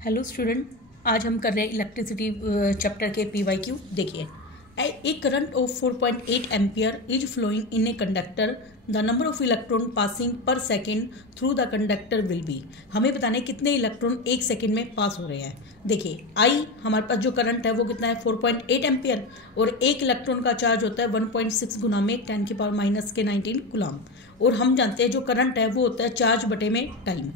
Hello student, आज हम कर रहे हैं इलेक्ट्रिसिटी चैप्टर के PYQ। देखिए, a current of 4.8 ampere is flowing in a conductor, the number of electron passing per second through the conductor will be. हमें बताना है कितने इलेक्ट्रॉन एक सेकेंड में पास हो रहे हैं। देखिए, आई हमारे पास जो करंट है वो कितना है 4.8 एम्पियर, और एक इलेक्ट्रॉन का चार्ज होता है 1.6 गुना में 10⁻⁻⁻19 कूलम। और हम जानते हैं जो करंट है वो होता है चार्ज बटे में टाइम,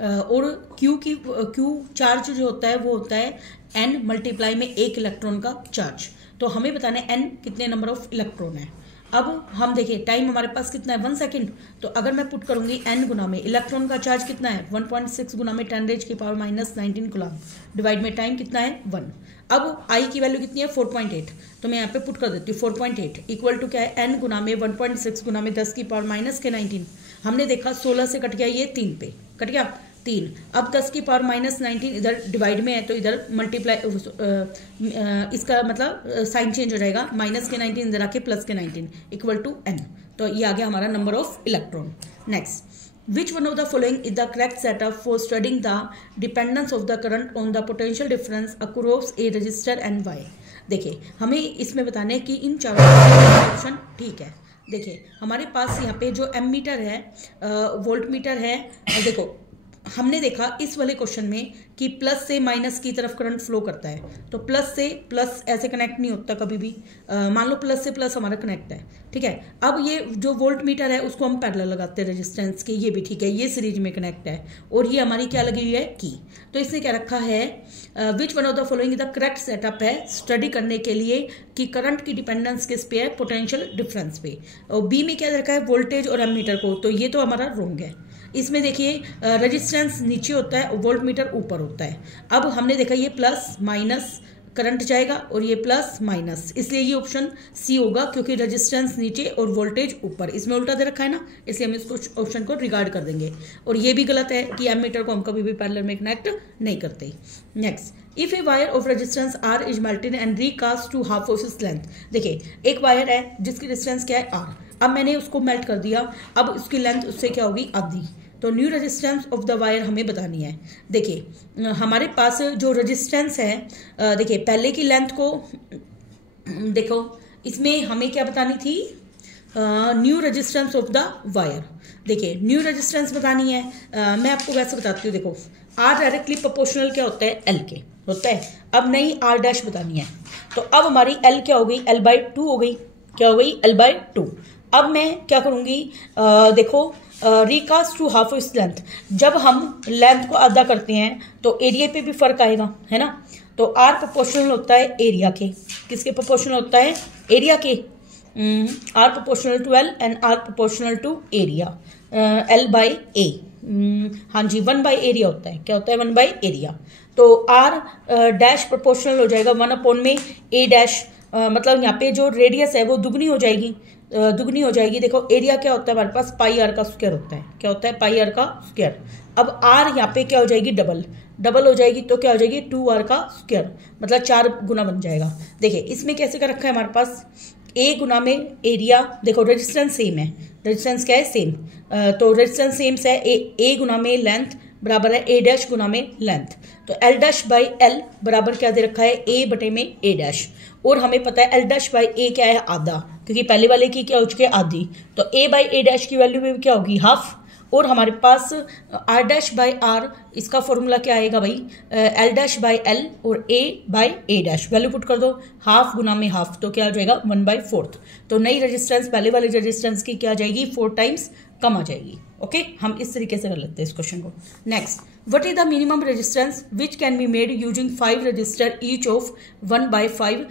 और क्यू चार्ज जो होता है वो होता है n मल्टीप्लाई में एक इलेक्ट्रॉन का चार्ज। तो हमें बताना है n कितने नंबर ऑफ इलेक्ट्रॉन है। अब हम देखिए टाइम हमारे पास कितना है 1 सेकेंड, तो अगर मैं पुट करूंगी n गुना में इलेक्ट्रॉन का चार्ज कितना है 1.6 गुना में 10⁻⁻⁻19 कूलम डिवाइड में टाइम कितना है 1। अब i की वैल्यू कितनी है 4.8, तो मैं यहाँ पे पुट कर देती हूँ 4.8 इक्वल टू क्या है n गुना में 1.6 गुना में 10⁻⁻⁻19। हमने देखा 16 से कट गया, ये 3 पे कट गया 3। अब 10⁻⁻19 इधर डिवाइड में है तो इधर मल्टीप्लाई, इसका मतलब साइन चेंज हो जाएगा, -19 इधर आके +19 इक्वल टू n। तो ये आ गया हमारा number of electron. Next, which one of the following is the correct setup for studying the dependence of the current on the potential difference across a resistor and why. देखिए, हमें इसमें बताना है कि इन चारों ऑप्शन ठीक है। देखिए, हमारे पास यहाँ पे जो एमीटर है, वोल्ट मीटर है, देखो हमने देखा इस वाले क्वेश्चन में कि प्लस से माइनस की तरफ करंट फ्लो करता है, तो प्लस से प्लस ऐसे कनेक्ट नहीं होता कभी भी। मान लो प्लस से प्लस हमारा कनेक्ट है, ठीक है। अब ये जो वोल्ट मीटर है उसको हम पैरेलल लगाते हैं रेजिस्टेंस के, ये भी ठीक है, ये सीरीज में कनेक्ट है, और ये हमारी क्या लगी हुई है की। तो इसने क्या रखा है, विच one of the following the correct setup है स्टडी करने के लिए कि करंट की डिपेंडेंस किस पे है, पोटेंशियल डिफरेंस पे। और बी में क्या रखा है वोल्टेज और एमीटर को, तो ये तो हमारा रॉन्ग है। इसमें देखिए रेजिस्टेंस नीचे होता है, वोल्ट मीटर ऊपर होता है। अब हमने देखा ये प्लस माइनस करंट जाएगा और ये प्लस माइनस, इसलिए ये ऑप्शन सी होगा, क्योंकि रेजिस्टेंस नीचे और वोल्टेज ऊपर, इसमें उल्टा दे रखा है ना, इसलिए हम इसको ऑप्शन को रिगार्ड कर देंगे। और ये भी गलत है कि एमीटर को हम कभी भी पैरेलल में कनेक्ट नहीं करते। Next, if a wire of resistance R is melted and recast to half of its length. देखिए, एक वायर है जिसकी रेजिस्टेंस क्या है आर, अब मैंने उसको मेल्ट कर दिया, अब उसकी लेंथ उससे क्या होगी आधी, तो new resistance of the wire हमें बतानी है। देखिए, हमारे पास जो रेजिस्टेंस है, देखिए पहले की लेंथ को देखो, इसमें हमें क्या बतानी थी, new resistance of the wire. देखिए, न्यू रेजिस्टेंस बतानी है, मैं आपको वैसे बताती हूँ। देखो, आर डायरेक्टली प्रोपोर्शनल क्या होता है एल के होता है। अब नई आर डैश बतानी है, तो अब हमारी एल क्या हो गई, L/2 हो गई, क्या हो गई L/2। अब मैं क्या करूँगी, देखो रिकास्ट टू हाफ इस लेंथ, जब हम लेंथ को आधा करते हैं तो एरिया पे भी फर्क आएगा, है ना। तो आर प्रोपोर्शनल होता है एरिया के, किसके प्रोपोर्शनल होता है एरिया के, R proportional to L and R proportional to area, L/A। हाँ जी, 1/एरिया होता है, क्या होता है 1/एरिया। तो आर डैश प्रोपोर्शनल हो जाएगा 1 में ए डैश, मतलब यहाँ पे जो रेडियस है वो दुगनी हो जाएगी, दुगनी हो जाएगी। देखो एरिया क्या होता है हमारे पास πr का स्क्वायर होता है, क्या होता है πr का स्क्वायर। अब r यहाँ पे क्या हो जाएगी डबल हो जाएगी, तो क्या हो जाएगी 2r का स्क्वायर, मतलब 4 गुना बन जाएगा। देखिए, इसमें कैसे कर रखा है हमारे पास, a गुना में एरिया, देखो रेजिस्टेंस सेम है, रेजिस्टेंस क्या है सेम, तो रेजिस्टेंस सेम है, a गुना में लेंथ बराबर है a डैश गुना में लेंथ, तो L'/L बराबर क्या दे रखा है a बटे में a डैश, और हमें पता है L'/A क्या है आधा, क्योंकि पहले वाले की क्या हो चुकी है आधी, तो a/a डैश की वैल्यू भी क्या होगी हाफ। और हमारे पास R'/R, इसका फॉर्मूला क्या आएगा भाई, L'/L और a/a डैश, वैल्यू पुट कर दो, हाफ गुना में हाफ, तो क्या हो जाएगा 1/4। तो नई रेजिस्टेंस पहले वाले रेजिस्टेंस की क्या आ जाएगी 4 टाइम्स कम आ जाएगी। ओके, हम इस तरीके से कर लेते हैं इस क्वेश्चन को। Next, what is the minimum resistance which can be made using 5 resistor each of 1/5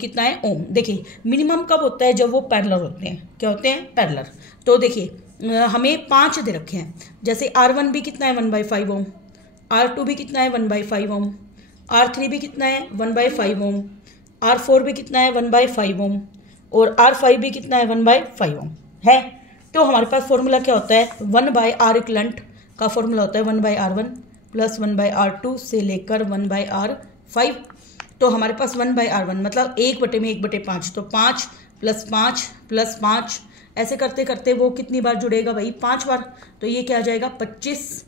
कितना है ओम। देखिए, मिनिमम कब होता है, जब वो पैरेलल होते हैं, क्या होते हैं पैरेलल। तो देखिए, हमें 5 दे रखे हैं, जैसे R1 भी कितना है 1/5 ओम, R2 भी कितना है 1/5 ओम, R3 भी कितना है 1/5 ओम, R4 भी कितना है 1/5 ओम, और R5 भी कितना है 1/5 ओम है। तो हमारे पास फॉर्मूला क्या होता है 1/R इक्वलेंट का फॉर्मूला होता है 1/R1 प्लस 1/R2 से लेकर 1/R5। तो हमारे पास 1/R1 मतलब 1/1/5, तो 5 + 5 + 5 ऐसे करते करते वो कितनी बार जुड़ेगा भाई 5 बार, तो ये क्या आ जाएगा 25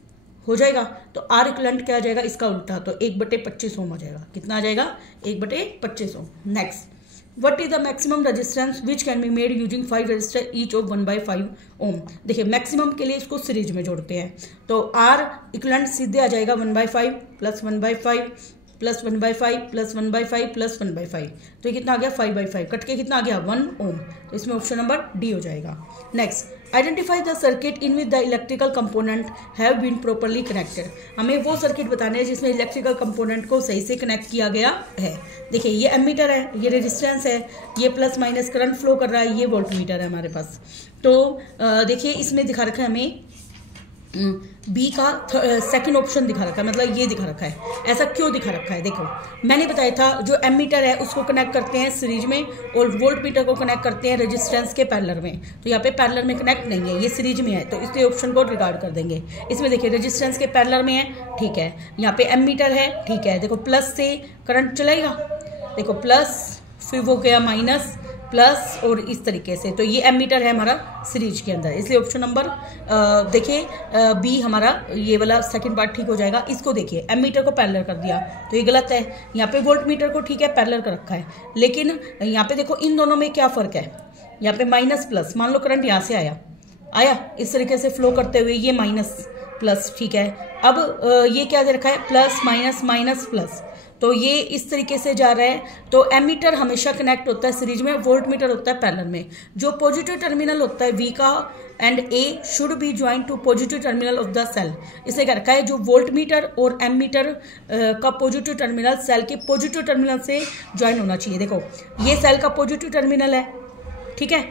हो जाएगा। तो आर इक्विवेलेंट क्या आ जाएगा, इसका उल्टा, तो 1/25 ओम आ जाएगा। कितना आ जाएगा, 1/25 ohm. Next, what is the maximum resistance which can be made using 5 resistor each of 1/5 ohm. देखिए मैक्सिमम के लिए इसको सीरीज में जोड़ते हैं, तो आर इक्विवेलेंट सीधे आ जाएगा 1/5 प्लस 1/5 प्लस 1/5 प्लस 1/5 प्लस 1/5, तो ये कितना आ गया 5/5, कट के कितना आ गया 1 ओम। तो इसमें ऑप्शन नंबर डी हो जाएगा। Next, identify the circuit in which the electrical component have been properly connected. हमें वो सर्किट बताने हैं जिसमें इलेक्ट्रिकल कंपोनेंट को सही से कनेक्ट किया गया है। देखिए ये एमीटर है, ये रेजिस्टेंस है, ये प्लस माइनस करंट फ्लो कर रहा है, ये वोल्टमीटर है हमारे पास। तो देखिए इसमें दिखा रखा है हमें बी का सेकंड ऑप्शन दिखा रखा है, मतलब ये दिखा रखा है। ऐसा क्यों दिखा रखा है, देखो मैंने बताया था जो एमीटर है उसको कनेक्ट करते हैं सीरीज में और वोल्ट मीटर को कनेक्ट करते हैं रेजिस्टेंस के पैरेलल में। तो यहाँ पे पैरेलल में कनेक्ट नहीं है, ये सीरीज में है, तो इसलिए ऑप्शन को रिगार्ड कर देंगे। इसमें देखिए रेजिस्टेंस के पैरेलल में है, ठीक है, यहाँ पे एमीटर है, ठीक है, देखो प्लस से करंट चलेगा, देखो प्लस फिर वो गया माइनस प्लस और इस तरीके से, तो ये एमीटर है हमारा सीरीज के अंदर, इसलिए ऑप्शन नंबर देखिए बी हमारा ये वाला सेकंड पार्ट ठीक हो जाएगा। इसको देखिए एमीटर को पैरेलल कर दिया तो ये गलत है, यहाँ पे वोल्ट मीटर को ठीक है पैरेलल कर रखा है, लेकिन यहाँ पे देखो इन दोनों में क्या फ़र्क है, यहाँ पे माइनस प्लस, मान लो करंट यहाँ से आया इस तरीके से फ्लो करते हुए, ये माइनस प्लस, ठीक है, अब ये क्या दे रखा है प्लस माइनस माइनस प्लस, तो ये इस तरीके से जा रहा है। तो एमीटर हमेशा कनेक्ट होता है सीरीज में, वोल्ट मीटर होता है पैरेलल में। जो पॉजिटिव टर्मिनल होता है वी का and A should be join to positive terminal of the cell. इसने क्या रखा है, जो वोल्ट मीटर और एमीटर का पॉजिटिव टर्मिनल सेल के पॉजिटिव टर्मिनल से ज्वाइन होना चाहिए। देखो ये सेल का पॉजिटिव टर्मिनल है, ठीक है,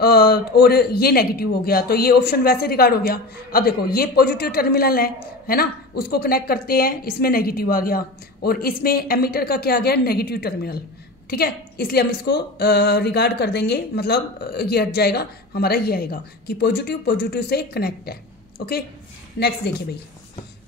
और ये नेगेटिव हो गया, तो ये ऑप्शन वैसे रिगार्ड हो गया। अब देखो ये पॉजिटिव टर्मिनल है ना, उसको कनेक्ट करते हैं, इसमें नेगेटिव आ गया और इसमें एमीटर का क्या आ गया नेगेटिव टर्मिनल, ठीक है, इसलिए हम इसको रिगार्ड कर देंगे, मतलब ये हट जाएगा, हमारा ये आएगा कि पॉजिटिव पॉजिटिव से कनेक्ट है। ओके, नेक्स्ट देखिए भाई,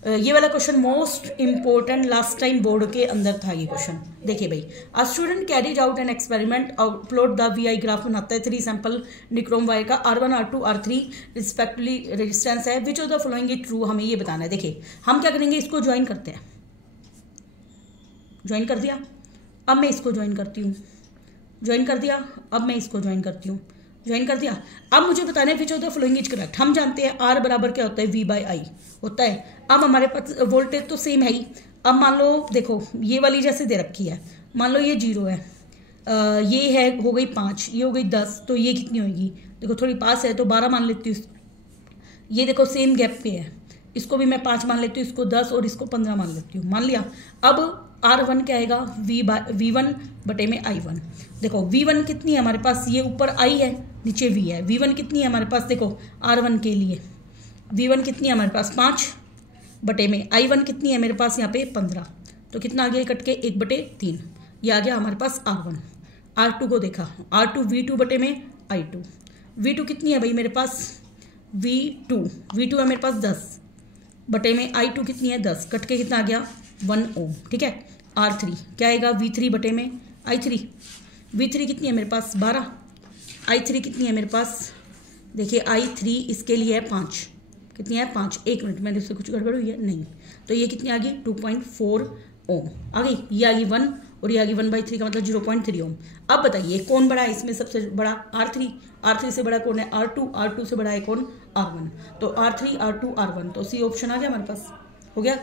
ये वाला question most important, last time board के अंदर था ये क्वेश्चन। देखिए भाई, a student carries out an experiment, upload the V I graph बनाता है 3 सैंपल निक्रोम वायर का, R1 R2 R3 respectively resistance है, which of the following is true, हमें ये बताना है। देखिए हम क्या करेंगे, इसको ज्वाइन करते हैं, ज्वाइन कर दिया, अब मैं इसको ज्वाइन करती हूँ, ज्वाइन कर दिया, अब मैं इसको ज्वाइन करती हूँ, ज्वाइन कर दिया। अब मुझे बताना है which of the following is correct. हम जानते हैं R बराबर क्या होता है V/I होता है। अब हमारे पास वोल्टेज तो सेम है ही। अब मान लो देखो ये वाली जैसे दे रखी है, मान लो ये 0 है, ये है हो गई 5, ये हो गई 10, तो ये कितनी होगी, देखो थोड़ी पास है तो 12 मान लेती हूँ। ये देखो सेम गैप पे है, इसको भी मैं 5 मान लेती हूँ, इसको 10 और इसको 15 मान लेती हूँ, मान लिया। अब R1 क्या आएगा V1 बटे में I1। देखो V1 कितनी है हमारे पास, ये ऊपर I है नीचे V है, V1 कितनी है हमारे पास, देखो R1 के लिए V1 कितनी है हमारे पास 5 बटे में I1 कितनी है मेरे पास यहाँ पे 15, तो कितना आ गया कट के 1/3, ये आ गया हमारे पास R1। R2 को देखा, R2 V2 बटे में I2, V2 कितनी है भाई मेरे पास V2 है मेरे पास 10 बटे में I2 कितनी है 10, कट के कितना आ गया 1 ओम, ठीक है। R3 क्या आएगा V3 बटे में I3, V3 कितनी है मेरे पास 12, I3 कितनी है मेरे पास, देखिए I3 इसके लिए है 5, कितनी है 5, 1 मिनट मैंने इससे कुछ गड़बड़ हुई है नहीं, तो ये कितनी आ गई 2.4 ओम आ गई, ये आ गई 1 और ये आ गई 1/3 का मतलब 0.3 ओम। अब बताइए कौन बड़ा है इसमें, सबसे बड़ा R3 से बड़ा कौन है R2 से बड़ा है कौन R1, तो R3 R2 R1, तो सी ऑप्शन आ गया हमारे पास, हो गया।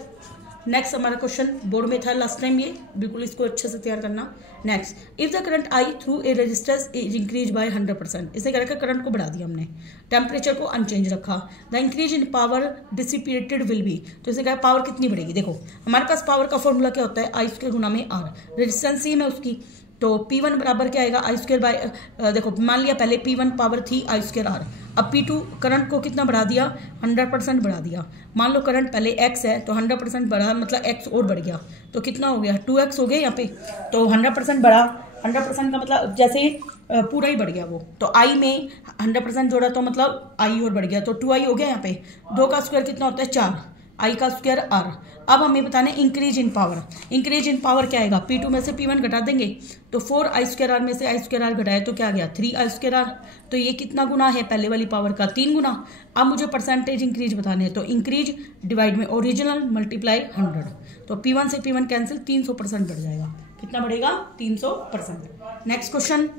नेक्स्ट हमारा क्वेश्चन बोर्ड में था लास्ट टाइम, ये बिल्कुल इसको अच्छे से तैयार करना। Next, if the current I through a resistance is increase by 100%, इसने क्या रखा करंट को बढ़ा दिया हमने, टेम्परेचर को अनचेंज रखा, the increase in power dissipated will be, तो इसने कहा पावर कितनी बढ़ेगी। देखो हमारे पास पावर का फॉर्मूला क्या होता है I² गुना में R, रेजिस्टेंस सेम है उसकी, तो P1 बराबर क्या आएगा I² बाय, देखो मान लिया पहले P1 पावर थी I² R, अब P2 करंट को कितना बढ़ा दिया 100% बढ़ा दिया, मान लो करंट पहले X है तो 100% बढ़ा, मतलब X और बढ़ गया, तो कितना हो गया 2X हो गया यहाँ पे, तो 100% बढ़ा, 100% का मतलब जैसे पूरा ही बढ़ गया वो, तो I में 100% जोड़ा तो मतलब I और बढ़ गया, तो 2I हो गया यहाँ पे, 2 का स्क्वायर कितना होता है 4, आई का स्क्वायर आर। अब हमें बताना है increase in power. Increase in power क्या आएगा, P2 में से P1 घटा देंगे तो 4 I² R में से I² R घटाए तो क्या आ गया 3 I² R। तो ये कितना गुना है पहले वाली पावर का 3 गुना। अब मुझे परसेंटेज इंक्रीज बताने हैं तो इंक्रीज डिवाइड में ओरिजिनल मल्टीप्लाई 100। तो P1 से P1 कैंसिल 300% बढ़ जाएगा। कितना बढ़ेगा 300%। Next question,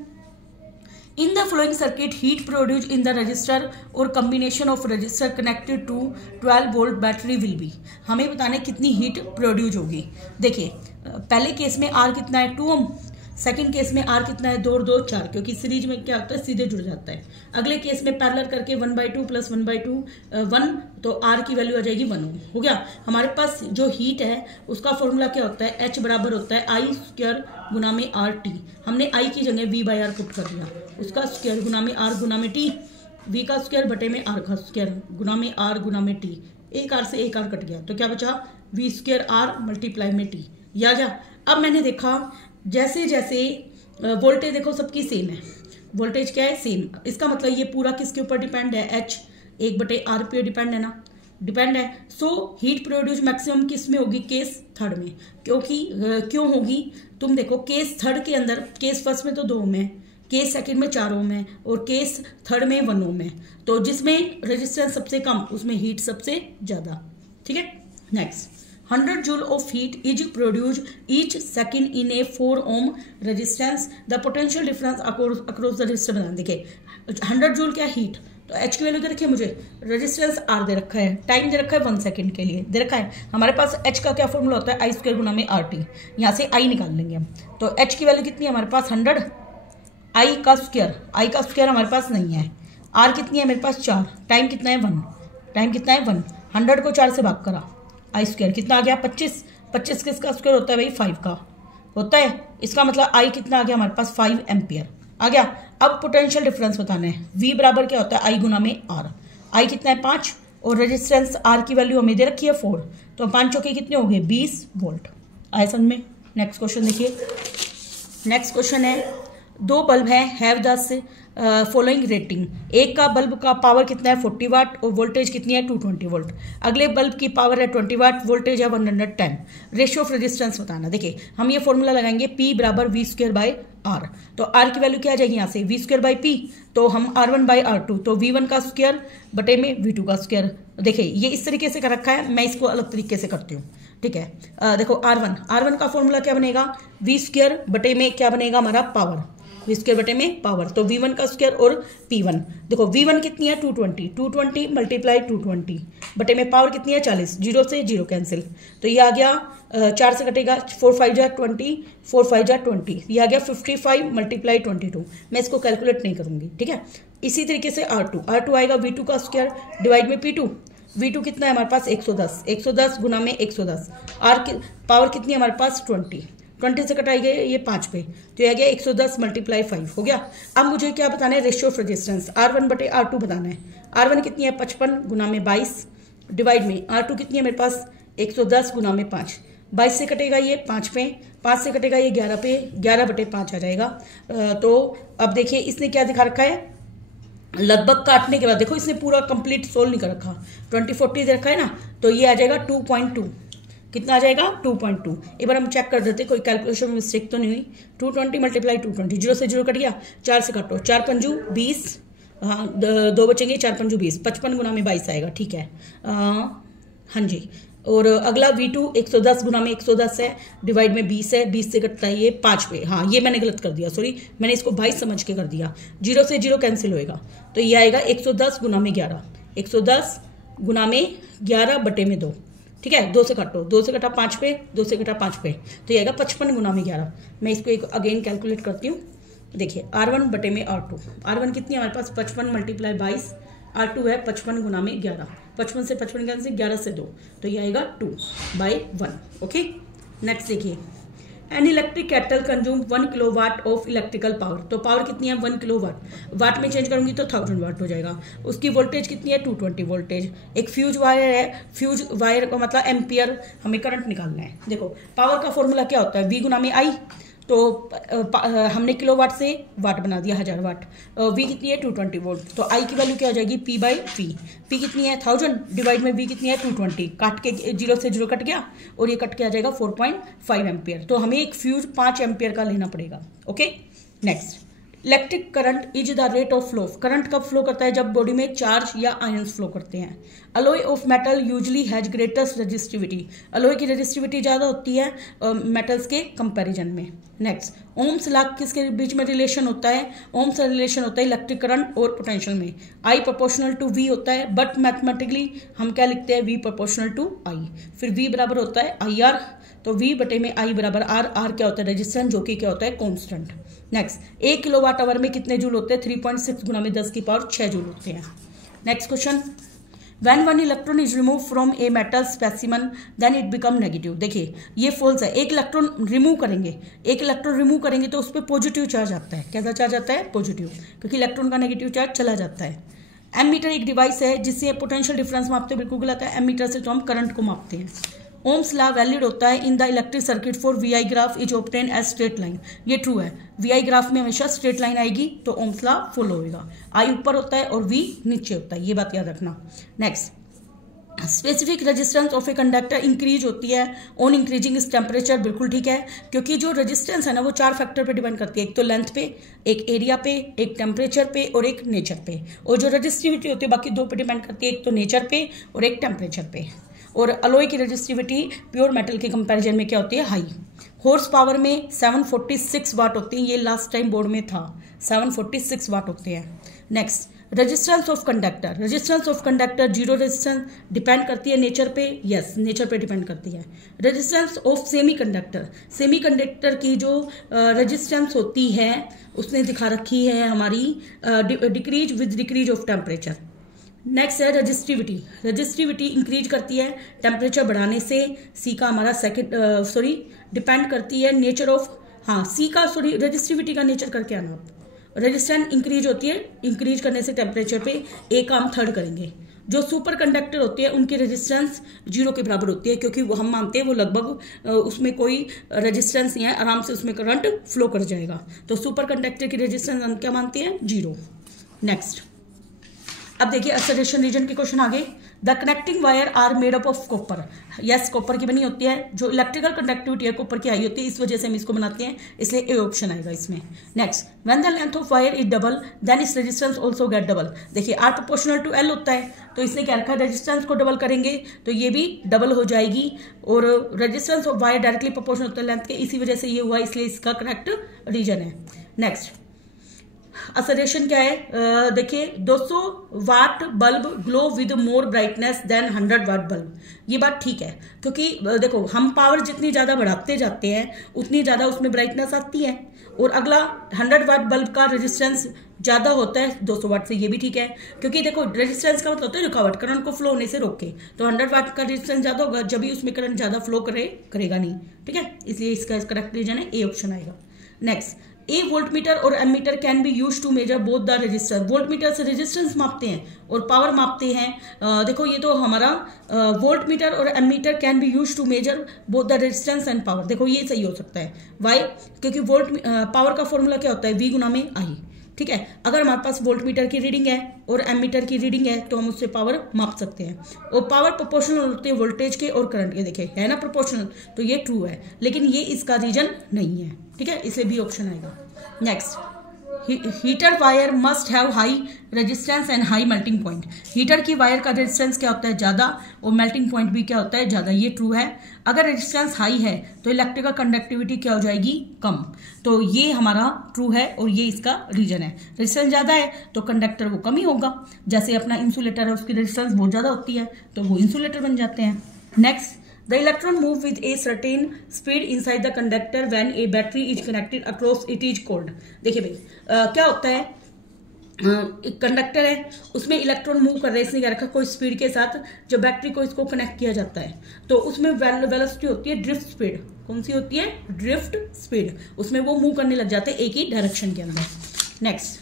in the following circuit heat produced in the resistor or combination of resistor connected to 12 volt battery will be। हमें बताना है कितनी हीट प्रोड्यूस होगी। देखिए पहले केस में R कितना है 2 ओम, सेकंड केस में R कितना है 2 और 2 4, क्योंकि सीरीज में क्या होता है सीधे जुड़ जाता है। अगले केस में पैरेलल करके 1/2 प्लस 1/2 1, तो R की वैल्यू आ जाएगी 1 ओम। हो गया। हमारे पास जो हीट है उसका फॉर्मूला क्या होता है, H बराबर होता है I² गुना में RT। हमने I की जगह V/R पुट कर दिया, उसका स्क्वायर गुना में R गुना में T, V का स्क्वायर बटे में R का स्क्वायर गुना में R गुना में T। एक R से एक R कट गया तो क्या बचा V² R मल्टीप्लाई में T। या जा अब मैंने देखा जैसे जैसे वोल्टेज देखो सबकी सेम है, वोल्टेज क्या है सेम, इसका मतलब ये पूरा किसके ऊपर डिपेंड है, H 1/R पे डिपेंड है ना, डिपेंड है। सो हीट प्रोड्यूस मैक्सिमम किस में होगी, केस थर्ड में। क्योंकि क्यों होगी, तुम देखो केस थर्ड के अंदर, केस फर्स्ट में तो 2 ओम है, केस सेकंड में 4 ओम है और केस थर्ड में 1 ओम है। तो जिसमें रेजिस्टेंस सबसे कम उसमें हीट सबसे ज्यादा। ठीक है। Next, 100 joule of heat is produced each second in a 4 ohm resistance, the potential difference across the resistor बना। देखिए 100 जूल क्या हीट, तो H की वैल्यू दे रखी है मुझे, रेजिस्टेंस R दे रखा है, टाइम दे रखा है 1 सेकंड के लिए दे रखा है। हमारे पास H का क्या फॉर्मूला होता है I² गुना में RT, यहाँ से I निकाल लेंगे हम। तो H की वैल्यू कितनी है हमारे पास 100, I का स्क्वायर हमारे पास नहीं है, R कितनी है मेरे पास 4, टाइम कितना है 1, टाइम कितना है 1, 100 को 4 से भाग करा I² कितना आ गया 25, 25 किसका स्क्वायर होता है भाई 5 का होता है। इसका मतलब I कितना आ गया हमारे पास 5 एम्पियर आ गया। अब पोटेंशियल डिफरेंस बताना है, V बराबर क्या होता है I गुना में R। I कितना है 5 और रेजिस्टेंस R की वैल्यू हमें दे रखी है 4, तो 5 चौके कितने हो गए 20 वोल्ट। आए समझ में। नेक्स्ट क्वेश्चन देखिए, नेक्स्ट क्वेश्चन है 2 बल्ब है हैव दस फॉलोइंग रेटिंग। एक का बल्ब का पावर कितना है 40 वाट और वोल्टेज कितनी है 220 वोल्ट। अगले बल्ब की पावर है 20 वाट, वोल्टेज है 110। रेशियो ऑफ रेजिस्टेंस बताना। देखिए हम ये फॉर्मूला लगाएंगे P बराबर V²/R। तो R की वैल्यू क्या आ जाएगी यहाँ से V²/P, तो हम R1/R2, तो V1 का स्क्वायर बटे में V2 का स्क्वायर। देखिए ये इस तरीके से कर रखा है, मैं इसको अलग तरीके से करती हूँ। ठीक है। देखो R1 का फॉर्मूला क्या बनेगा, V² बटे में क्या बनेगा हमारा पावर, V² बटे में पावर, तो V1 का स्क्वायर और P1। देखो V1 कितनी है 220 मल्टीप्लाई 220 बटे में पावर कितनी है 40, 0 से 0 कैंसिल, तो ये आ गया 4 से कटेगा 4 5 जा 20, 4 5 जा 20, ये आ गया 55 मल्टीप्लाई 22। मैं इसको कैलकुलेट नहीं करूंगी। ठीक है। इसी तरीके से R2 आएगा V2 का स्क्वायर डिवाइड में P2। V2 कितना है हमारे पास 110 गुना में 110। R की पावर कितनी है हमारे पास 20 से कटाई गई ये 5 पे, तो यह गया 110 मल्टीप्लाई 5 हो गया। अब मुझे क्या बताना है रेशियो ऑफ रेजिस्टेंस, R1 बटे R2 बताना है। R1 कितनी है 55 गुना में 22 डिवाइड में R2 कितनी है मेरे पास 110 गुना में 5, 22 से कटेगा ये 5 पे, 5 से कटेगा ये 11 पे, 11 बटे 5 आ जाएगा। तो अब देखिए इसने क्या दिखा रखा है, लगभग काटने के बाद देखो इसने पूरा कंप्लीट सोल्व नहीं कर रखा, 20/40 दे रखा है ना, तो ये आ जाएगा 2.2। कितना आ जाएगा 2.2। एक बार हम चेक कर देते कोई कैलकुलेशन में मिस्टेक तो नहीं हुई। 220 मल्टीप्लाई 220, 0 से 0 कट गया, 4 से काटो, 4 पंजू 20, हाँ 2 बचेंगे, 4 पंजू 20, 55 गुना में 22 आएगा। ठीक है। हाँ जी। और अगला V2 110 गुना में 110 है डिवाइड में 20 है, 20 से कटता है ये 5 पे, हाँ ये मैंने गलत कर दिया, सॉरी मैंने इसको 22 समझ के कर दिया, 0 से 0 कैंसिल होएगा, तो ये आएगा 110 गुना में 11, 110 गुना में 11 बटे में 2। ठीक है। 2 से काटो, 2 से कटा 5 पे, 2 से कटा 5 पे, तो ये आएगा 55 गुना में 11। मैं इसको एक अगेन कैलकुलेट करती हूँ। देखिए R1 बटे में R2, R1 कितनी है हमारे पास 55 मल्टीप्लाई 22, R2 है 55 गुना में 11, 55 से 55 कैंसिल, 11 से 2, तो ये आएगा 2/1। ओके। नेक्स्ट देखिए, an electric kettle consume 1 kilowatt of electrical power. तो पावर कितनी है 1 किलोवाट, वाट में चेंज करूंगी तो 1000 वाट हो जाएगा। उसकी वोल्टेज कितनी है 220 वोल्टेज। एक फ्यूज वायर है, फ्यूज वायर का मतलब एम्पियर, हमें करंट निकालना है। देखो पावर का फॉर्मूला क्या होता है V गुना में I, तो हमने किलोवाट से वाट बना दिया 1000 वाट। वी कितनी है 220 वोल्ट, तो आई की वैल्यू क्या हो जाएगी P बाई वी। P कितनी है 1000 डिवाइड में V कितनी है 220, काट के 0 से 0 कट गया और ये कट के आ जाएगा 4.5 एम्पियर। तो हमें एक फ्यूज 5 एम्पियर का लेना पड़ेगा। Okay next, electric current is the rate of flow. Current कब फ्लो करता है, जब बॉडी में चार्ज या आयंस फ्लो करते हैं। Alloy of metal usually has greatest resistivity. Alloy की रेजिस्टिविटी ज़्यादा होती है मेटल्स के कंपैरिजन में। नेक्स्ट, ओम्स लॉ किसके बीच में रिलेशन होता है, ओम्स रिलेशन होता है इलेक्ट्रिक करंट और पोटेंशियल में। आई प्रोपोर्शनल टू वी होता है, बट मैथमेटिकली हम क्या लिखते हैं, वी प्रोपोर्शनल टू आई। फिर वी बराबर होता है आई आर, तो वी बटे में आई बराबर आर। आर क्या होता है, रेजिस्टेंस, जो कि क्या होता है कांस्टेंट। नेक्स्ट, 1 किलोवाट आवर में कितने जूल होते हैं, 3.6 गुना में 10 की पावर 6 जूल होते हैं। Next question, When one electron is removed from a metal specimen, then it become negative। देखिए ये फॉल्स है, एक इलेक्ट्रॉन रिमूव करेंगे तो उस पर पॉजिटिव चार्ज आता है। कैसा चार्ज आता है, पॉजिटिव, क्योंकि इलेक्ट्रॉन का नेगेटिव चार्ज चला जाता है। एमीटर एक डिवाइस है जिससे पोटेंशियल डिफरेंस मापते हैं, बिल्कुल गलत है। एमीटर से तो हम करंट को मापते हैं। ओम्स लॉ वैलिड होता है in the electric circuit for V I graph is obtain as straight line. ये ट्रू है, वी आई ग्राफ में हमेशा स्ट्रेट लाइन आएगी तो ओम्स लॉ फॉलो होगा। आई ऊपर होता है और वी नीचे होता है, ये बात याद रखना। Next, specific resistance of a conductor increase होती है ऑन इंक्रीजिंग इस टेम्परेचर। बिल्कुल ठीक है, क्योंकि जो रेजिस्टेंस है ना वो 4 फैक्टर पे डिपेंड करती है, एक तो लेंथ पे, एक एरिया पे, एक टेम्परेचर पे और एक नेचर पे। और जो रेजिस्टिविटी होती है बाकी 2 पे डिपेंड करती है, एक तो नेचर पे और एक टेम्परेचर पे। और अलॉय की रेजिस्टिविटी प्योर मेटल के कंपैरिजन में क्या होती है, हाई। हॉर्स पावर में 746 वाट होती है, ये लास्ट टाइम बोर्ड में था, 746 वाट होते हैं। Next, resistance of conductor zero resistance depend करती है नेचर पे, यस नेचर पे डिपेंड करती है। रेजिस्टेंस ऑफ सेमी कंडक्टर की जो रेजिस्टेंस होती है उसने दिखा रखी है हमारी decrease with decrease of temperature. Next है रजिस्टिविटी इंक्रीज करती है टेम्परेचर बढ़ाने से। सी का हमारा डिपेंड करती है नेचर ऑफ, रजिस्टिविटी का नेचर करके आना। रेजिस्टेंस इंक्रीज होती है, इंक्रीज करने से टेम्परेचर पे, एक काम थर्ड करेंगे। जो सुपर कंडक्टर होती है उनकी रेजिस्टेंस 0 के बराबर होती है, क्योंकि वो हम मानते हैं वो लगभग उसमें कोई रेजिस्टेंस नहीं है, आराम से उसमें करंट फ्लो कर जाएगा। तो सुपर कंडक्टर की रेजिस्टेंस हम क्या मानते हैं, 0। नेक्स्ट, अब देखिए एक्सेलरेशन रीजन के क्वेश्चन आगे। The connecting wire are made up of copper. Yes, copper की बनी होती है। जो इलेक्ट्रिकल कंडक्टिविटी है कॉपर की हाई होती है, इस वजह से हम इसको बनाते हैं, इसलिए ए ऑप्शन आएगा इसमें। Next, when the length of wire is double then its resistance also get double. देखिए आर प्रोपोर्शनल टू एल होता है, तो इसने क्या रखा, रेजिस्टेंस को डबल करेंगे तो ये भी डबल हो जाएगी। और resistance of wire directly proportional होता है लेंथ के, इसी वजह से ये हुआ, इसलिए इसका करेक्ट रीजन है। नेक्स्ट, एक्सेलरेशन क्या है, देखिए 200 watt bulb glow with more brightness than 100 watt bulb. ये बात ठीक है, क्योंकि देखो हम पावर जितनी ज़्यादा बढ़ाते जाते हैं उतनी ज़्यादा उसमें ब्राइटनेस आती है। और अगला 100 वाट बल्ब का रेजिस्टेंस ज़्यादा होता है 200 वाट से, ये भी ठीक है, क्योंकि देखो रेजिस्टेंस का मतलब होता है रुकावट, करंट को फ्लो होने से रोके। तो 100 वाट का रेजिस्टेंस ज़्यादा होगा जब भी उसमें करंट ज़्यादा फ्लो करेगा नहीं, ठीक है, इसलिए इसका करेक्ट रीजन है ए ऑप्शन आएगा। नेक्स्ट, ए वोल्टमीटर और ammeter can be use to measure both the resistance. Voltmeter से रेजिस्टेंस मापते हैं और पावर मापते हैं। देखो ये तो हमारा वोल्टमीटर और ammeter can be use to measure both the resistance and power. देखो ये सही हो सकता है, वाई, क्योंकि पावर का फॉर्मूला क्या होता है, वी गुना में आई। ठीक है, अगर हमारे पास वोल्टमीटर की रीडिंग है और एमीटर की रीडिंग है तो हम उससे पावर माप सकते हैं। और पावर प्रोपोर्शनल होती है वोल्टेज के और करंट के, देखे है ना प्रोपोर्शनल, तो ये ट्रू है, लेकिन ये इसका रीजन नहीं है। ठीक है, इसे भी ऑप्शन आएगा। Next, heater wire must have high resistance and high melting point. Heater की वायर का रेजिस्टेंस क्या होता है, ज़्यादा, और मेल्टिंग पॉइंट भी क्या होता है, ज़्यादा। ये ट्रू है। अगर रेजिस्टेंस हाई है तो इलेक्ट्रिकल कंडक्टिविटी क्या हो जाएगी, कम। तो ये हमारा ट्रू है और ये इसका रीजन है। रेजिस्टेंस ज़्यादा है तो कंडक्टर वो कम ही होगा, जैसे अपना इंसुलेटर है उसकी रेजिस्टेंस बहुत ज़्यादा होती है तो वो इंसुलेटर बन जाते हैं। Next, the electron move with a certain speed inside the conductor when a battery is connected across it is called। देखिए भाई क्या होता है, एक कंडक्टर है उसमें इलेक्ट्रॉन मूव कर रहे हैं, इसने क्या रखा, कोई स्पीड के साथ। जब बैटरी को इसको कनेक्ट किया जाता है तो उसमें वेलोसिटी होती है ड्रिफ्ट स्पीड। कौन सी होती है, ड्रिफ्ट स्पीड। उसमें वो मूव करने लग जाते हैं एक ही डायरेक्शन के अंदर। Next,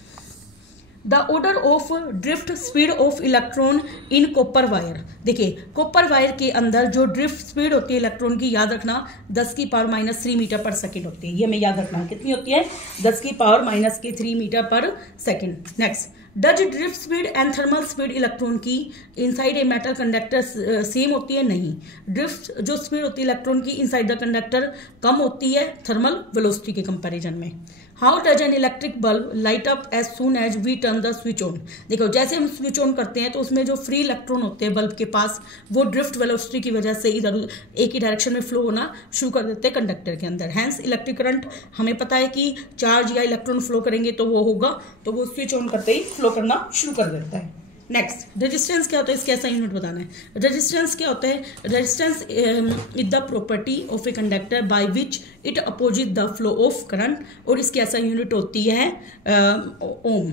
the order of drift speed of electron in copper wire. देखिए कॉपर वायर के अंदर जो ड्रिफ्ट स्पीड होती है इलेक्ट्रॉन की, याद रखना 10⁻³ मीटर पर सेकेंड होती है। ये हमें याद रखना कितनी होती है, 10⁻³ metre per second. Next, does drift speed and thermal speed electron की inside a metal conductor same होती है? नहीं, ड्रिफ्ट जो स्पीड होती है इलेक्ट्रॉन की इनसाइड द कंडक्टर कम होती है थर्मल वेलोसिटी के कंपैरिजन में। How does an electric bulb light up as soon as we turn the switch on. देखो जैसे हम स्विच ऑन करते हैं तो उसमें जो फ्री इलेक्ट्रॉन होते हैं बल्ब के पास, वो ड्रिफ्ट वेलोसिटी की वजह से इधर एक ही डायरेक्शन में फ्लो होना शुरू कर देते हैं कंडक्टर के अंदर। हैंस इलेक्ट्रिक करंट, हमें पता है कि चार्ज या इलेक्ट्रॉन फ्लो करेंगे तो वो होगा, तो वो स्विच ऑन करते ही फ्लो करना शुरू कर देता है। नेक्स्ट, रेजिस्टेंस क्या होता है, इसका ऐसा यूनिट बताना है। रेजिस्टेंस क्या होता है, resistance is the property of a conductor by which it opposite the flow of current, और इसकी ऐसा यूनिट होती है ohm.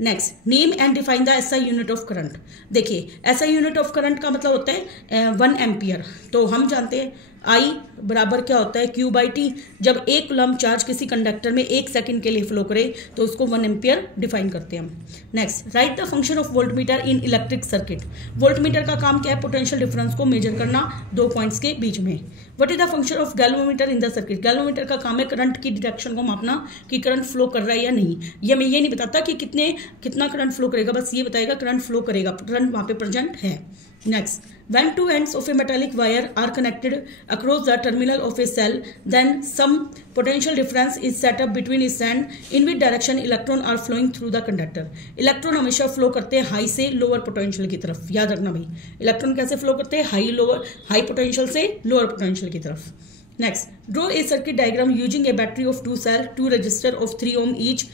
Next, name and define the SI unit of current. देखिए एसआई यूनिट ऑफ करंट का मतलब होता है 1 एम्पियर। तो हम जानते हैं आई बराबर क्या होता है, Q/T। जब एक कूलम चार्ज किसी कंडक्टर में 1 सेकंड के लिए फ्लो करे तो उसको 1 एम्पियर डिफाइन करते हैं हम। Next, right the function of voltmeter in electric circuit. Voltmeter का काम क्या है, पोटेंशियल डिफरेंस को मेजर करना 2 पॉइंट्स के बीच में। What is the function of galvanometer in the circuit. Galvanometer का काम है करंट की डिटेक्शन को मापना कि करंट फ्लो कर रहा है या नहीं। ये हमें ये नहीं बताता कि कितना करंट फ्लो करेगा, बस ये बताएगा करंट फ्लो करेगा, करंट वहाँ पे प्रेजेंट है। Next, when two ends of a metallic wire are connected across the terminal of a cell, then some potential difference is set up between its end in which direction electron are flowing through the conductor. Electron हमेशा flow करते हैं high से lower potential की तरफ। याद रखना भाई, electron कैसे फ्लो करते हैं, हाई पोटेंशियल से लोअर पोटेंशियल की तरफ। Next, draw a circuit diagram using a battery of 2 cell 2 resistor of 3 ohm each.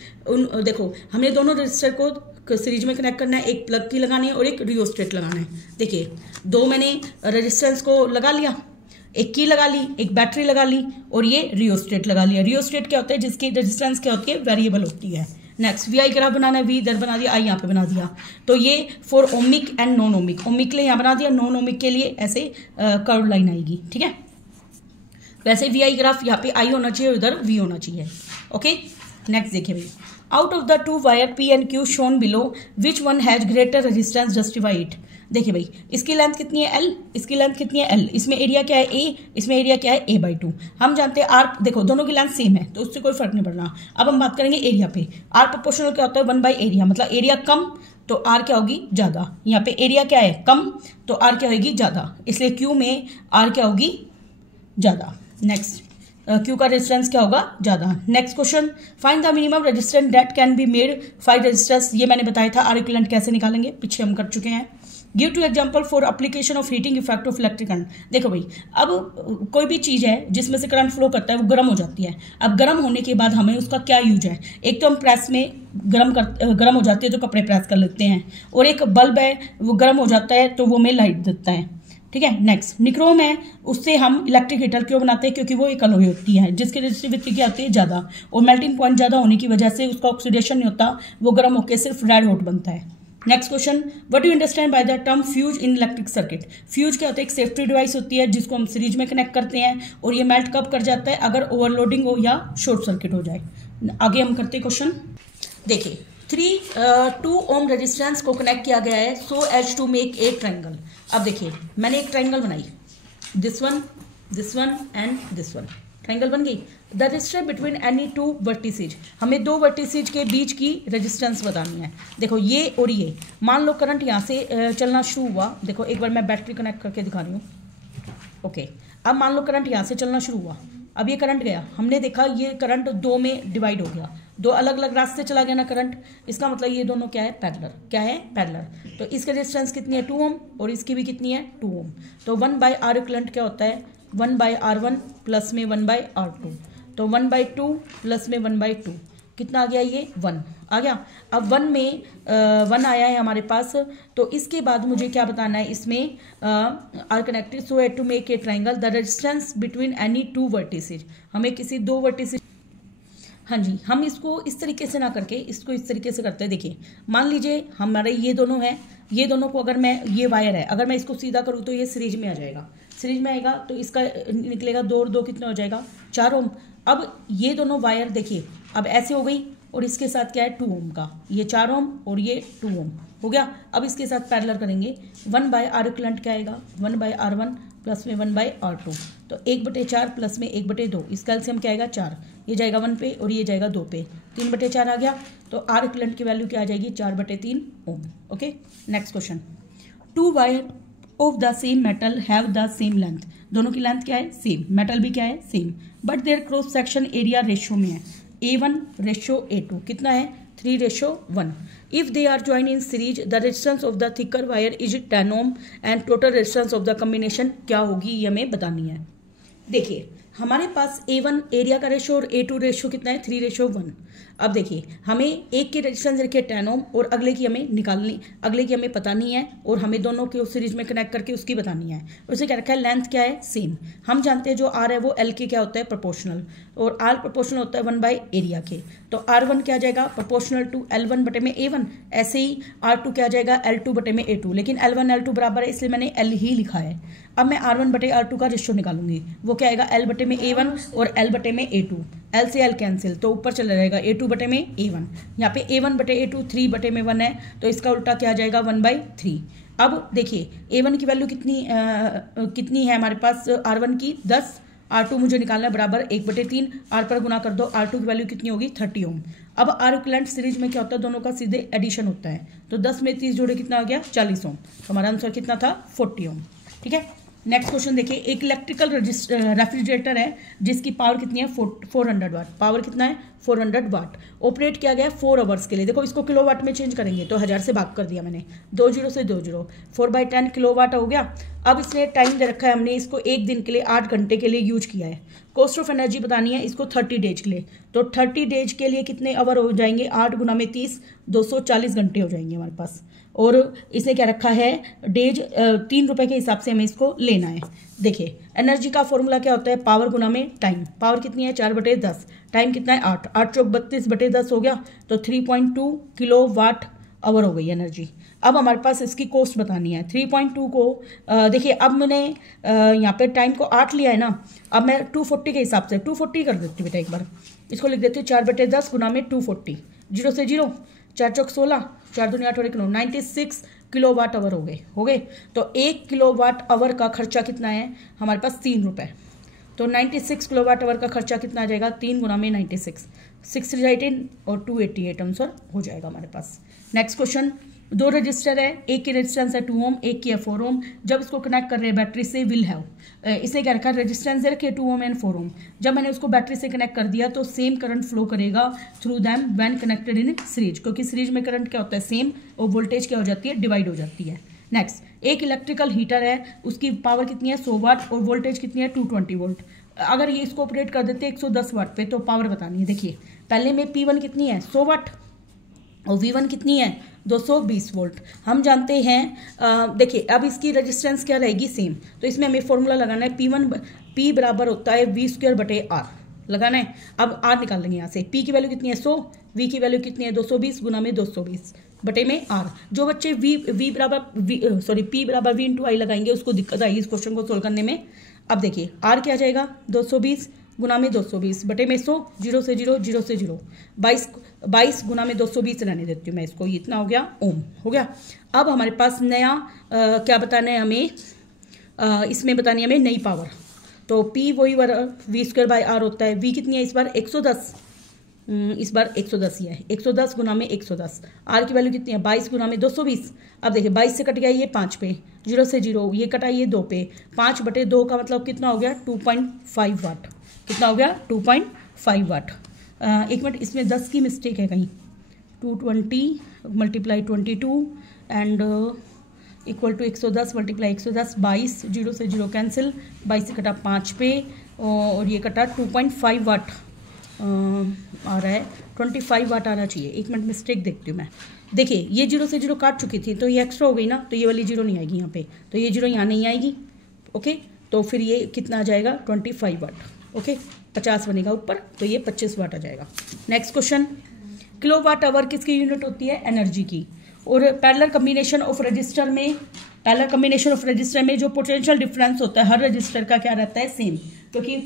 देखो हमने दोनों रजिस्टर को सीरीज में कनेक्ट करना है, एक प्लग की लगानी है और एक रियोस्टेट लगाना है। देखिए 2 मैंने रजिस्टेंस को लगा लिया, एक की लगा ली, एक बैटरी लगा ली और ये रियोस्टेट लगा लिया। रियोस्टेट क्या होता है, जिसकी रेजिस्टेंस क्या होती है, वेरिएबल होती है। नेक्स्ट, वी आई ग्राफ बनाना है, वी इधर बना दिया, आई यहाँ पे बना दिया। तो ये for ohmic and non ohmic, ohmic के लिए यहाँ बना दिया, नॉन ओमिक के लिए ऐसे कर्व लाइन आएगी। ठीक है, वैसे वी आई ग्राफ यहाँ पे आई होना चाहिए, उधर वी होना चाहिए। ओके, नेक्स्ट देखिए भाई, out of the 2 wire P and Q shown below which one has greater resistance justify it. देखिए भाई इसकी लेंथ कितनी है L, इसकी लेंथ कितनी है L, इसमें एरिया क्या है A, इसमें एरिया क्या है A/2। हम जानते हैं R, देखो दोनों की लेंथ सेम है तो उससे कोई फर्क नहीं पड़ना। अब हम बात करेंगे एरिया पे। R प्रोपोर्शनल क्या होता है, 1/एरिया, मतलब एरिया कम तो R क्या होगी, ज़्यादा। यहाँ पे एरिया क्या है, कम, तो R क्या होगी, ज़्यादा, इसलिए Q में R क्या होगी, ज़्यादा। नेक्स्ट, Q का रेजिस्टेंस क्या होगा, ज़्यादा। Next question, find the minimum resistance that can be made 5 resistance. ये मैंने बताया था, R इक्विवेलेंट कैसे निकालेंगे, पीछे हम कर चुके हैं। Give 2 example for application of heating effect of electric current. देखो भाई अब कोई भी चीज़ है जिसमें से करंट फ्लो करता है वो गर्म हो जाती है। अब गर्म होने के बाद हमें उसका क्या यूज है, एक तो हम प्रेस में गर्म हो जाती है तो कपड़े प्रेस कर लेते हैं, और एक बल्ब है वो गर्म हो जाता है तो वो हमें लाइट देता है। ठीक है, नेक्स्ट, निक्रोम है, उससे हम इलेक्ट्रिक हीटर क्यों बनाते हैं, क्योंकि वो एक अलॉय होती है जिसकी रेजिस्टिविटी क्या होती है, ज़्यादा, और मेल्टिंग पॉइंट ज़्यादा होने की वजह से उसका ऑक्सीडेशन नहीं होता, वो गर्म होकर सिर्फ रेड हॉट बनता है। Next question, what do you understand by the term fuse in electric circuit. Fuse क्या होता है, एक सेफ्टी डिवाइस होती है जिसको हम सीरीज में कनेक्ट करते हैं, और ये मेल्ट कब कर जाता है, अगर ओवरलोडिंग हो या शॉर्ट सर्किट हो जाए। आगे हम करते हैं क्वेश्चन। देखिए 2 ओम रेजिस्टेंस को कनेक्ट किया गया है so as to make a triangle. अब देखिए मैंने एक ट्रायंगल बनाई, this one and this one, triangle बन गई। The resistance between any 2 vertices, हमें 2 वर्टिसेज के बीच की रेजिस्टेंस बतानी है। देखो ये और ये, मान लो करंट यहाँ से चलना शुरू हुआ, देखो एक बार मैं बैटरी कनेक्ट करके दिखा रही हूँ। ओके, अब मान लो करंट यहाँ से चलना शुरू हुआ, अब ये करंट गया, हमने देखा ये करंट 2 में डिवाइड हो गया, 2 अलग अलग रास्ते चला गया ना करंट, इसका मतलब ये दोनों क्या है, पैरेलल। क्या है, पैरेलल। तो इसका रेजिस्टेंस कितनी है, 2 ओम, और इसकी भी कितनी है, 2 ओम। तो 1/R इक्विवेलेंट क्या होता है, 1/R1 प्लस में 1/R2, तो 1/2 प्लस में 1/2, कितना आ गया, ये 1 आ गया। अब 1 में 1 आया है हमारे पास, तो इसके बाद मुझे क्या बताना है, इसमें R connected so as to make a triangle the resistance between any 2 vertices. हमें किसी 2 वर्टिसेज, हाँ जी, हम इसको इस तरीके से ना करके इसको इस तरीके से करते हैं। देखिए मान लीजिए हमारे ये दोनों हैं, ये दोनों को अगर मैं, ये वायर है, अगर मैं इसको सीधा करूँ तो ये सीरीज में आ जाएगा, सीरीज में आएगा तो इसका निकलेगा 2 और 2 कितना हो जाएगा, 4 ओम। अब ये दोनों वायर देखिए अब ऐसे हो गई और इसके साथ क्या है 2 ओम का, ये 4 ओम और ये 2 ओम हो गया। अब इसके साथ पैरेलल करेंगे, 1/R इक्विवेलेंट क्या आएगा 1/R1 प्लस में 1/R2, तो 1/4 प्लस में 1/2, इसका एलसीएम क्या आएगा 4, ये जाएगा 1 पे और ये जाएगा 2 पे, 3/4 आ गया। तो R इक्विवेलेंट की वैल्यू क्या आ जाएगी 4/3 ohm. Okay, next question, 2 wire of the same metal have the same length, दोनों की लेंथ क्या है सेम, मेटल भी क्या है same, but their cross section area ratio में है A1:A2, कितना है 3:1। If they are join in series the resistance of the thicker wire is 10 ohm and total resistance of the combination क्या होगी, ये हमें बतानी है। देखिए हमारे पास A1 एरिया का रेशो और A2 रेशो कितना है 3:1। अब देखिए हमें एक की रेजिस्टेंस रखी है 10 ओम और अगले की हमें पता नहीं है और हमें दोनों के उस सीरीज में कनेक्ट करके उसकी बतानी है। उसे क्या रखा है लेंथ क्या है सेम, हम जानते हैं जो R है वो L के क्या होता है प्रोपोर्शनल, और R प्रोपोर्शनल होता है 1/एरिया के, तो R1 क्या जाएगा प्रोपोर्शनल टू L1/A1, ऐसे ही R2 क्या जाएगा L2/A2, लेकिन L1 L2 बराबर है इसलिए मैंने L ही लिखा है। अब मैं R1/R2 का रेशियो निकालूंगी, वो क्या आएगा L/A1 और L/A2, L से L कैंसिल तो ऊपर चला जाएगा A2/A1, यहाँ पे A1/A2 3/1 है तो इसका उल्टा क्या आ जाएगा 1/3। अब देखिए A1 की वैल्यू कितनी है हमारे पास R1 की 10, R2 मुझे निकालना है बराबर 1/3, R पर गुना कर दो, R2 की वैल्यू कितनी होगी 30 ओम। अब R इक्विवेलेंट सीरीज में क्या होता है दोनों का सीधे एडिशन होता है, तो 10 में 30 जोड़े कितना हो गया 40 ओम, तो हमारा आंसर कितना था 40 ओम। ठीक है, नेक्स्ट क्वेश्चन देखिए, एक इलेक्ट्रिकल रेफ्रिजरेटर है जिसकी पावर कितनी है 400 वाट, पावर कितना है 400 वाट, ऑपरेट किया गया 4 आवर्स के लिए। देखो इसको किलोवाट में चेंज करेंगे तो 1000 से भाग कर दिया मैंने, 2 जीरो से 2 जीरो, 4/10 किलोवाट हो गया। अब इसने टाइम दे रखा है, हमने इसको 1 दिन के लिए 8 घंटे के लिए यूज किया है। कॉस्ट ऑफ एनर्जी बतानी है इसको 30 डेज के लिए, तो 30 डेज के लिए कितने आवर हो जाएंगे 8 गुना में 30, 240 घंटे हो जाएंगे हमारे पास। और इसे क्या रखा है डेज 3 रुपए के हिसाब से हमें इसको लेना है। देखिए एनर्जी का फॉर्मूला क्या होता है पावर गुना में टाइम, पावर कितनी है 4/10, टाइम कितना है 8, 8 चौक 32/10 हो गया, तो 3.2 किलोवाट आवर हो गई एनर्जी। अब हमारे पास इसकी कॉस्ट बतानी है 3.2 को देखिए अब मैंने यहाँ पे टाइम को 8 लिया है ना, अब मैं 240 के हिसाब से 240 कर देती हूँ बेटा, एक बार इसको लिख देती हूँ 4/10 गुना में 240, 0 से 0, 4 चौक 16, 4 दूनी 8 और 1 9, 96 किलोवाट आवर हो गए। तो 1 किलोवाट आवर का खर्चा कितना है हमारे पास 3 रुपये, तो 96 किलोवाट आवर का खर्चा कितना आ जाएगा 3 गुना में 96, 618 और 288 आंसर हो जाएगा हमारे पास। नेक्स्ट क्वेश्चन, 2 रजिस्टर है, एक की रेजिस्टेंस है 2 ओम, एक की है 4 ओम, जब इसको कनेक्ट कर रहे हैं बैटरी से विल हैव, इसने क्या रखा है रेजिस्टेंस रखे 2 ओम एंड 4 ओम, जब मैंने उसको बैटरी से कनेक्ट कर दिया तो सेम करंट फ्लो करेगा through them when connected in series, क्योंकि सीरीज में करंट क्या होता है सेम और वोल्टेज क्या हो जाती है डिवाइड हो जाती है। नेक्स्ट, एक इलेक्ट्रिकल हीटर है, उसकी पावर कितनी है 100 वाट और वोल्टेज कितनी है 220 वोल्ट। अगर ये इसको ऑपरेट कर देते हैं 110 वाट पे तो पावर बतानी है। देखिए पहले में P1 कितनी है 100 वाट और V1 कितनी है 220 वोल्ट। हम जानते हैं देखिए अब इसकी रेजिस्टेंस क्या रहेगी सेम, तो इसमें हमें फॉर्मूला लगाना है P बराबर होता है V²/R लगाना है। अब R निकाल लेंगे यहाँ से, P की वैल्यू कितनी है 100, V की वैल्यू कितनी है 220 गुना में 220 बटे में R। जो बच्चे P बराबर V × I लगाएंगे उसको दिक्कत आएगी इस क्वेश्चन को सोल्व करने में। अब देखिए R क्या जाएगा 220 गुना में 220 बटे में 100, 0 से 0, 0 से 0, 22 गुना में 220 रहने देती हूँ मैं इसको, इतना हो गया ओम हो गया। अब हमारे पास नया क्या बताना है हमें इसमें बतानी है हमें नई पावर, तो P वही V²/R होता है। V कितनी है इस बार 110, इस बार 110 ही है, 110 गुना में 110, R की वैल्यू कितनी है 22 गुना में 220। अब देखिए 22 से कट गया ये 5 पे, 0 से 0, ये कटा ये 2 पे, 5/2 का मतलब कितना हो गया 2.5 वाट, कितना हो गया 2.5 वाट। एक मिनट इसमें 10 की मिस्टेक है कहीं, 220 × 22 एंड इक्वल टू 110 × 110, 22, 0 से 0 कैंसिल, 22 से कटा 5 पे और ये कटा 2.5 वाट आ रहा है, 25 वाट आना चाहिए। एक मिनट मिस्टेक देखती हूँ मैं। देखिए ये 0 से 0 काट चुकी थी तो ये एक्स्ट्रा हो गई ना, तो ये वाली 0 नहीं आएगी यहाँ पे, तो ये 0 यहाँ नहीं आएगी। ओके तो फिर ये कितना आ जाएगा 25 वाट। ओके 50 बनेगा ऊपर तो ये 25 वाट आ जाएगा। नेक्स्ट क्वेश्चन, किलोवाट आवर किसकी यूनिट होती है एनर्जी की। और पैरेलल कम्बिनेशन ऑफ रजिस्टर में जो पोटेंशियल डिफरेंस होता है हर रजिस्टर का क्या रहता है सेम, क्योंकि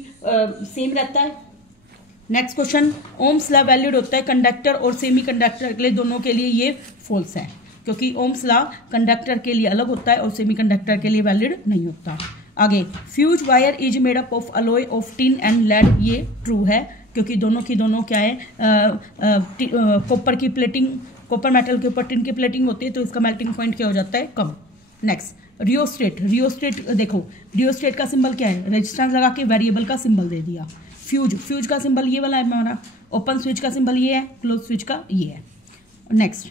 सेम रहता है। Next question, Ohm's law valid होता है कंडक्टर और सेमी कंडक्टर के लिए, दोनों के लिए ये फॉल्स है, क्योंकि ओम्स लॉ कंडक्टर के लिए अलग होता है और सेमी कंडक्टर के लिए वैलिड नहीं होता। आगे, fuse wire is made up of alloy of tin and lead, ये ट्रू है, क्योंकि दोनों की दोनों क्या है, कॉपर की प्लेटिंग, कॉपर मेटल के ऊपर टिन की प्लेटिंग होती है, तो इसका मेल्टिंग पॉइंट क्या हो जाता है, कम। नेक्स्ट, रियोस्टेट, रियोस्टेट देखो, रियोस्टेट का सिंबल क्या है, रेजिस्टेंस लगा के वेरिएबल का सिंबल दे दिया। फ्यूज, फ्यूज का सिंबल ये वाला है हमारा, ओपन स्विच का सिंबल ये है, क्लोज स्विच का ये है। नेक्स्ट,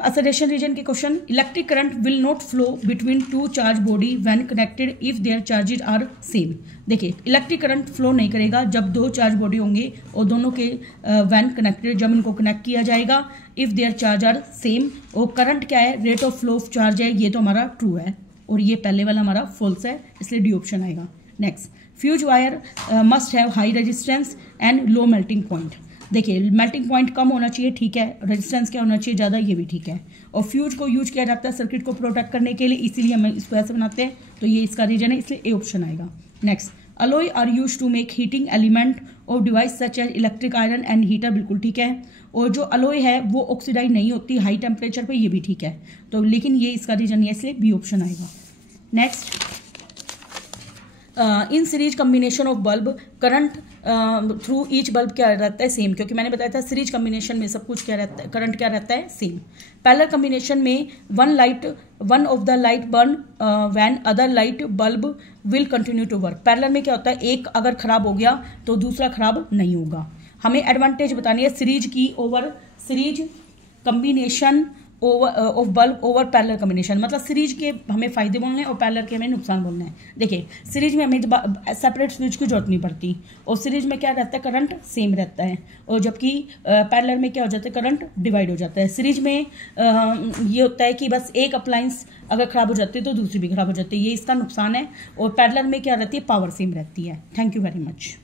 असोसिएशन रीजन के question, electric current will not flow between two charge body when connected if their charges are same. देखिए, इलेक्ट्रिक करंट फ्लो नहीं करेगा जब दो चार्ज बॉडी होंगे और दोनों के व्हेन कनेक्टेड, जब इनको कनेक्ट किया जाएगा, if their charge are same. और करंट क्या है, rate of flow of charge है, ये तो हमारा ट्रू है और ये पहले वाला हमारा फॉल्स है, इसलिए डी ऑप्शन आएगा। Next, fuse wire must have high resistance and low melting point. देखिए, मेल्टिंग पॉइंट कम होना चाहिए, ठीक है, रेजिस्टेंस क्या होना चाहिए, ज़्यादा, ये भी ठीक है। और फ्यूज को यूज किया जाता है सर्किट को प्रोटेक्ट करने के लिए, इसीलिए हम इसको ऐसे बनाते हैं, तो ये इसका रीजन है, इसलिए ए ऑप्शन आएगा। Next, alloy are use to make heating element of device such as electric iron and heater, बिल्कुल ठीक है। और जो अलॉय है वो ऑक्सीडाइज नहीं होती हाई टेम्परेचर पर, ये भी ठीक है, तो लेकिन ये इसका रीजन नहीं है, इसलिए बी ऑप्शन आएगा। Next, in series combination of bulb current through each bulb क्या रहता है, सेम, क्योंकि मैंने बताया था सीरीज कम्बिनेशन में सब कुछ क्या रहता है, करंट क्या रहता है, सेम। पैरेलल कम्बिनेशन में one of the light burn when other light bulb will continue to work. Parallel में क्या होता है, एक अगर खराब हो गया तो दूसरा खराब नहीं होगा। हमें एडवांटेज बतानी है सीरीज की over series combination of bulb over parallel combination, मतलब सीरीज के हमें फायदे बोलने हैं और पैरेलल के हमें नुकसान बोलने हैं। देखिए, सीरीज में हमें सेपरेट स्विच की जरूरत नहीं पड़ती और सीरीज में क्या रहता है, करंट सेम रहता है, और जबकि पैरेलल में क्या हो जाता है, करंट डिवाइड हो जाता है। सीरीज में ये होता है कि बस एक अप्लायंस अगर खराब हो जाती है तो दूसरी भी खराब हो जाती है, ये इसका नुकसान है। और पैरेलल में क्या रहती है, पावर सेम रहती है। Thank you very much.